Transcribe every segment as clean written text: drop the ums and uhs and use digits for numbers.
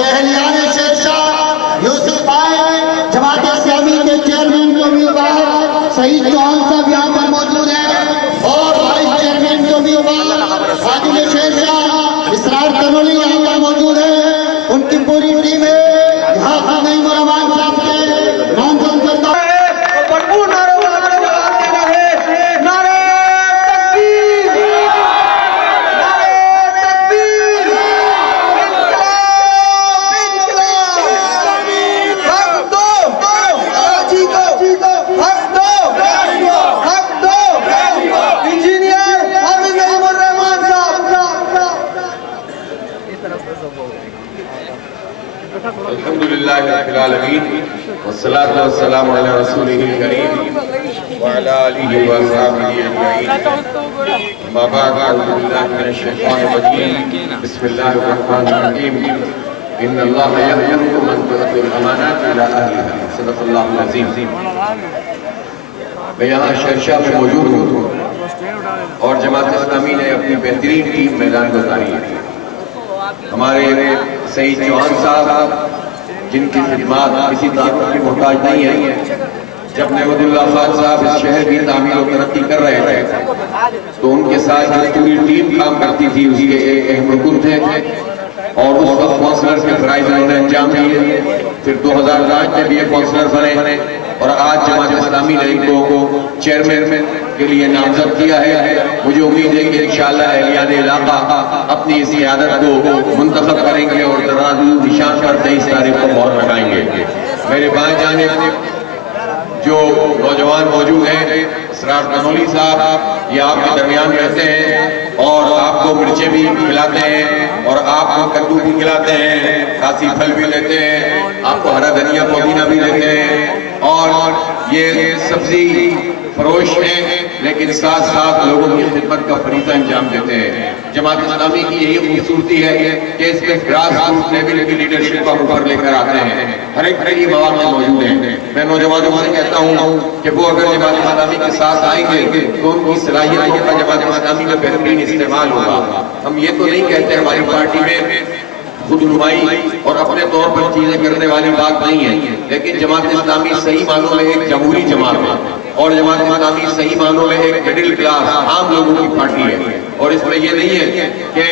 اہلیان شہنشاہ یوسف آئے، جماعت اسلامی کے چیئرمین کو امیدوار سعید چوہان صاحب یہاں پر موجود ہیں، اور وائس چیئرمین کو امیدوار عادل شہنشاہ اسرار کنولی یہاں پر موجود ہیں، ان کی پوری ٹیم ہے یہاں خانہ مرمان صاحب کے نامزد کردہ الحمدللہ رب العالمین والصلاة والسلام علی رسولہ الکریم وعلی آلہ وصحبہ اجمعین، اما بعد اعوذ باللہ من الشیطان الرجیم، بسم اللہ الرحمن الرحیم، ان اللہ یأمرکم ان تؤدوا الامانات الی اہلہا، صدق اللہ العظیم۔ میں یہاں شہنشاہ میں موجود ہوں اور جماعت اسلامی نے اپنی بہترین ٹیم میدان گزاری ہے۔ ہمارے سعید چوہان صاحب جن کی خدمات کسی تعارف کی محتاج نہیں ہے، جب نعمت اللہ خان صاحب اس شہر کی تعمیر و ترقی کر رہے تھے تو ان کے ساتھ جو پوری ٹیم کام کرتی تھی اس کے ایک اہم رکن تھے، اور اس وقت کونسلر کے فرائض انہوں نے انجام دیے، پھر 2005 میں بھی یہ کونسلر بنے اور آج جماعت اسلامی نے ان کو چیئرمین کے لیے نامزد کیا ہے۔ مجھے امید ہے کہ انشاءاللہ اہلیان علاقہ اپنی اس عادت کو منتخب کریں گے اور ترازو نشان پر 23 تاریخ کو مہر لگائیں گے۔ میرے بائیں جانب جو نوجوان موجود ہیں، اسرار کنولی صاحب، یہ آپ کے درمیان رہتے ہیں اور آپ کو مرچیں بھی کھلاتے ہیں اور آپ کو کدو بھی کھلاتے ہیں، کاسی پھل بھی لیتے ہیں، آپ کو ہرا دھنیا پودینہ بھی لیتے ہیں، اور یہ سبزی فروش ہیں لیکن ساتھ ساتھ لوگوں کی خدمت کا فریضہ انجام دیتے ہیں۔ جماعت اسلامی کی یہی خوبصورتی ہے کہ اس میں گراس روٹ لیول کی لیڈرشپ کو اوپر لے کر آتے ہیں، ہر ایک کے لیے مواقع موجود ہیں۔ میں نوجوانوں سے کہتا ہوں کہ وہ اگر جماعت اسلامی کے ساتھ آئیں گے تو ان کی صلاحیتوں کا جماعت اسلامی میں بہترین استعمال ہوگا۔ ہم یہ تو نہیں کہتے ہماری پارٹی میں خود نمائی اور اپنے طور پر چیزیں کرنے والی بات نہیں ہے، لیکن جماعت اسلامی صحیح معنوں میں ایک جمہوری جماعت ہے اور جماعت اسلامی صحیح معنوں میں ایک مڈل کلاس عام لوگوں کی پارٹی ہے، اور اس میں یہ نہیں ہے کہ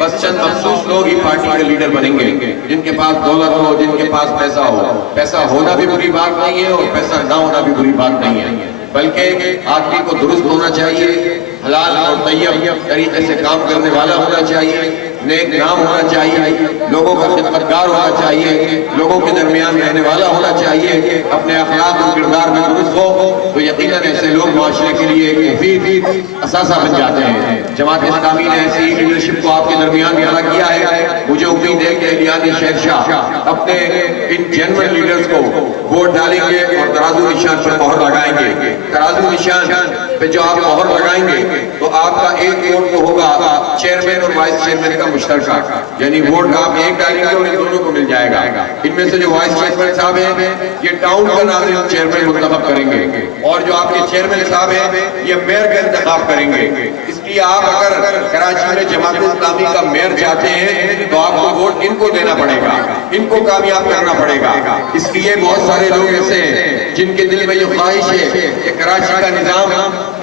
بس چند مخصوص لوگ ہی پارٹی کے لیڈر بنیں گے، جن کے پاس دولت ہو، جن کے پاس پیسہ ہو۔ پیسہ ہونا بھی بری بات نہیں ہے اور پیسہ نہ ہونا بھی بری بات نہیں ہے، بلکہ آدمی کو درست ہونا چاہیے، حلال اور طیب طریقے سے کام کرنے والا ہونا چاہیے، نیک نام ہونا چاہیے، لوگوں کا خدمتگار ہونا چاہیے، لوگوں کے درمیان رہنے والا ہونا چاہیے، اپنے اخلاق اور کردار میں درست ہو تو یقیناً ایسے لوگ معاشرے کے لیے ایک مفید اثاثہ بن جاتے ہیں۔ جماعت اسلامی نے ایسی لیڈرشپ کو آپ کے درمیان کھڑا کیا ہے۔ مجھے امید ہے کہ اہلیان شہنشاہ اپنے ان جنرل لیڈرز کو ووٹ ڈالیں گے اور ترازو نشان پر مہر لگائیں گے۔ ترازو نشان پہ جو آپ مہر لگائیں گے تو آپ کا ایک ووٹ تو ہوگا چیئرمین اور وائس چیئرمین کا مشترکہ، یعنی ووٹ آپ ایک ڈالیں گے اور ان دونوں کو مل جائے گا۔ ان میں سے جو وائس چیئرمین صاحب ہیں یہ ٹاؤن کا ناظرین چیئرمین منتخب کریں گے، اور جو آپ کے چیئرمین صاحب ہیں یہ میئر کا انتخاب کریں گے۔ اس لیے آپ اگر کراچی میں جماعت اسلامی کا میئر چاہتے ہیں تو آپ کو ووٹ ان کو دینا پڑے گا، ان کو کامیاب کرنا پڑے گا۔ اس لیے بہت سارے لوگ ایسے ہیں جن کے دل میں یہ خواہش ہے کہ کراچی کا نظام،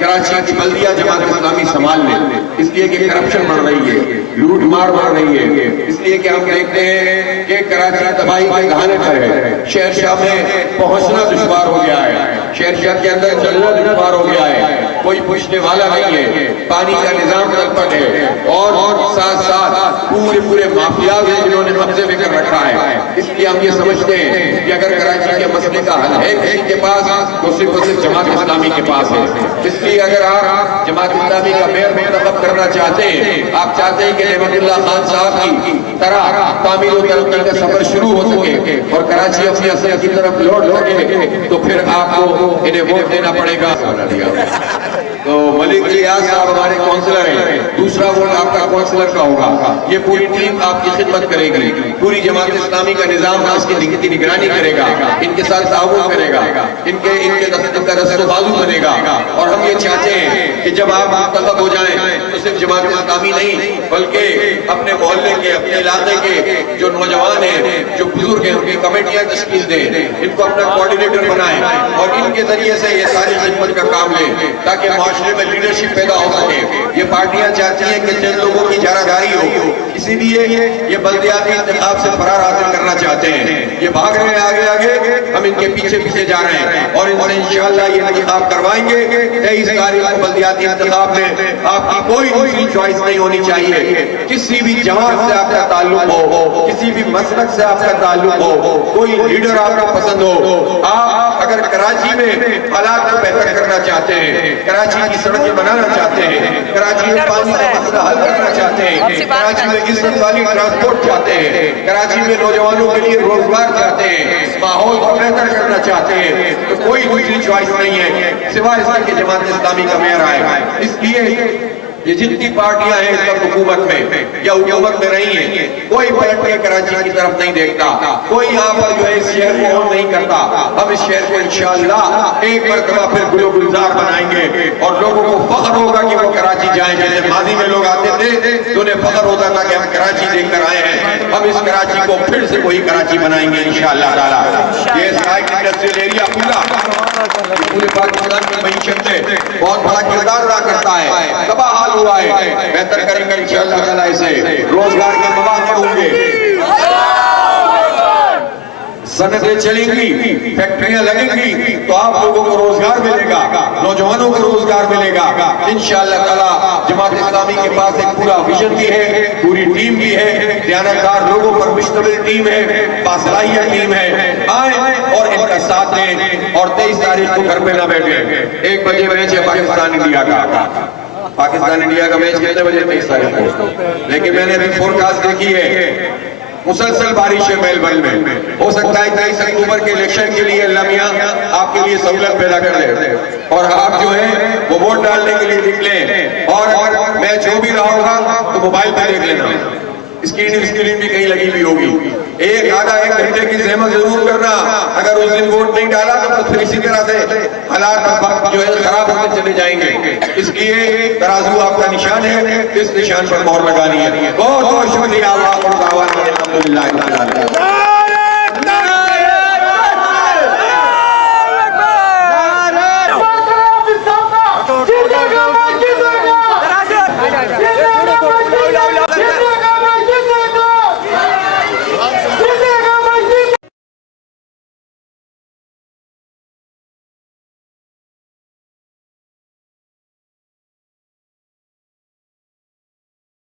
کراچی کی بلدیہ جماعت اسلامی سنبھال لے، اس لیے کہ کرپشن بڑھ رہی ہے، لوٹ مار بڑھ رہی ہے، اس لیے کہ ہم دیکھتے ہیں کہ کراچی تباہی کے گھانے پر ہے، شہر شاہ میں پہنچنا دشوار ہو گیا ہے، شہر شاہ کے اندر چلنا دشوار ہو گیا ہے، کوئی پوچھنے والا نہیں ہے، پانی کا نظام تلپٹ ہے، اور ساتھ ساتھ پورے مافیاز ہیں جنہوں نے قبضے میں کر رکھا ہے۔ اس لیے ہم یہ سمجھتے ہیں کہ اگر کراچی کے مسئلے کا حل ہے کسی کے پاس تو صرف جماعت اسلامی کے پاس ہے۔ اس لیے اگر آپ جماعت اسلامی کا میئر منتخب کرنا چاہتے ہیں، آپ چاہتے ہیں کہ نعمت اللہ خان صاحب کی طرح تعمیر و ترقی کا سفر شروع ہو سکے اور کراچی اپنی اصلیت کی طرف لوٹ سکے، تو پھر آپ کو انہیں ووٹ دینا پڑے گا۔ تو ملک الیاس صاحب ہمارے کونسلر ہیں، دوسرا ووٹ آپ کا کونسلر کا ہوگا. یہ پوری ٹیم آپ کی خدمت کرے گی، پوری جماعت اسلامی کا نظام اس کی نگرانی کرے گا، ان کے ساتھ تعاون کرے گا، ان کا دست و بازو بنے گا. اور ہم یہ چاہتے ہیں کہ جب آپ منتخب ہو جائیں تو صرف جماعت اسلامی نہیں بلکہ اپنے محلے کے، اپنے علاقے کے جو نوجوان ہیں، جو بزرگ ہیں، ان کی کمیٹیاں تشکیل دیں، ان کو اپنا کوارڈینیٹر بنائیں اور ان کے ذریعے سے یہ ساری خدمت کا کام لیں تاکہ معاشرے میں لیڈرشپ پیدا ہو سکے. یہ پارٹیاں چاہتی ہیں کہ چند لوگوں کی جارہ داری ہو، اسی لیے یہ بلدیاتی انتخاب سے فرار حاصل کرنا چاہتے ہیں. یہ بھاگ رہے ہیں آگے آگے، ہم ان کے پیچھے پیچھے جا رہے ہیں اور ان سے انشاءاللہ یہ انتخاب کروائیں گے. 23 تاریخ کو بلدیاتی انتخاب میں آپ کی کوئی دوسری چوائس نہیں ہونی چاہیے. کسی بھی جماعت سے آپ کا تعلق ہو، کسی بھی مسلک سے آپ کا تعلق ہو، کوئی لیڈر آپ کو پسند ہو، آپ اگر کراچی میں حالات کو بہتر کرنا چاہتے ہیں، کراچی کی سڑکیں بنانا چاہتے ہیں، کراچی میں پانی کا مسئلہ حل کرنا چاہتے ہیں، کراچی میں عزت والی ٹرانسپورٹ چاہتے ہیں، کراچی میں نوجوانوں کے لیے روزگار چاہتے ہیں، ماحول کو بہتر کرنا چاہتے ہیں، تو کوئی دوسری چوائس نہیں ہے سوائے اس کے جماعت اسلامی کا میئر آئے. اس لیے یہ جتنی پارٹیاں ہیں اس وقت حکومت میں یا حکومت میں رہی ہیں، کوئی پلٹ کے کراچی کی طرف نہیں دیکھتا، کوئی یہاں پر جو ہے اس شہر کو آن نہیں کرتا. ہم اس شہر کو انشاءاللہ ایک مرتبہ پھر گل و گلزار بنائیں گے اور لوگوں کو فخر ہوگا کہ وہ کراچی جائیں. جیسے ماضی میں لوگ آتے تھے تو انہیں فخر ہوتا تھا کہ ہم کراچی دیکھ کر آئے ہیں. ہم اس کراچی کو پھر سے وہی کراچی بنائیں گے انشاءاللہ تعالی. یہ سائٹ انڈسٹریل ایریا پورے پاکستان کی معیشت میں بہت بڑا کردار ادا کرتا ہے. تباہ حال ہوا ہے، بہتر کریں گے انشاءاللہ تعالی. اسے روزگار کے مواقع ہوں گے، صنعتیں چلیں گی، فیکٹریاں لگیں گی تو آپ لوگوں کو روزگار ملے گا، نوجوانوں کو روزگار ملے گا انشاءاللہ تعالی. جماعت اسلامی کے پاس ایک پورا ویژن بھی ہے، پوری ٹیم بھی ہے، دیانتدار لوگوں پر مشتمل ٹیم ہے، باصلاحیت ٹیم ہے. آئیں اور ان کا ساتھ دیں اور 23 تاریخ کو گھر پہ نہ بیٹھیں. 1 بجے میچ ہے پاکستان انڈیا کا. پاکستان انڈیا کا میچ کتنے بجے؟ 23 تاریخ کو. لیکن میں نے ابھی فورکاسٹ دیکھی ہے، مسلسل بارش ہے میلبرن میں. ہو سکتا ہے 23 اکتوبر کے الیکشن کے لیے اللہ میاں آپ کے لیے سہولت پیدا کر دے اور آپ جو ہے وہ ووٹ ڈالنے کے لیے نکلیں. اور میچ ہو بھی رہا ہوگا تو موبائل پہ دیکھ لینا، اسکرین بھی کہیں لگی ہوئی ہوگی. ایک گھنٹے کی زحمت ضرور کرنا. اگر اس دن ووٹ نہیں ڈالا تو پھر اسی طرح سے حالات جو ہے خراب ہوتے چلے جائیں گے. اس لیے ترازو آپ کا نشان ہے، اس نشان پر مہر لگانی ہے. بہت بہت شکریہ. الحمدللہ.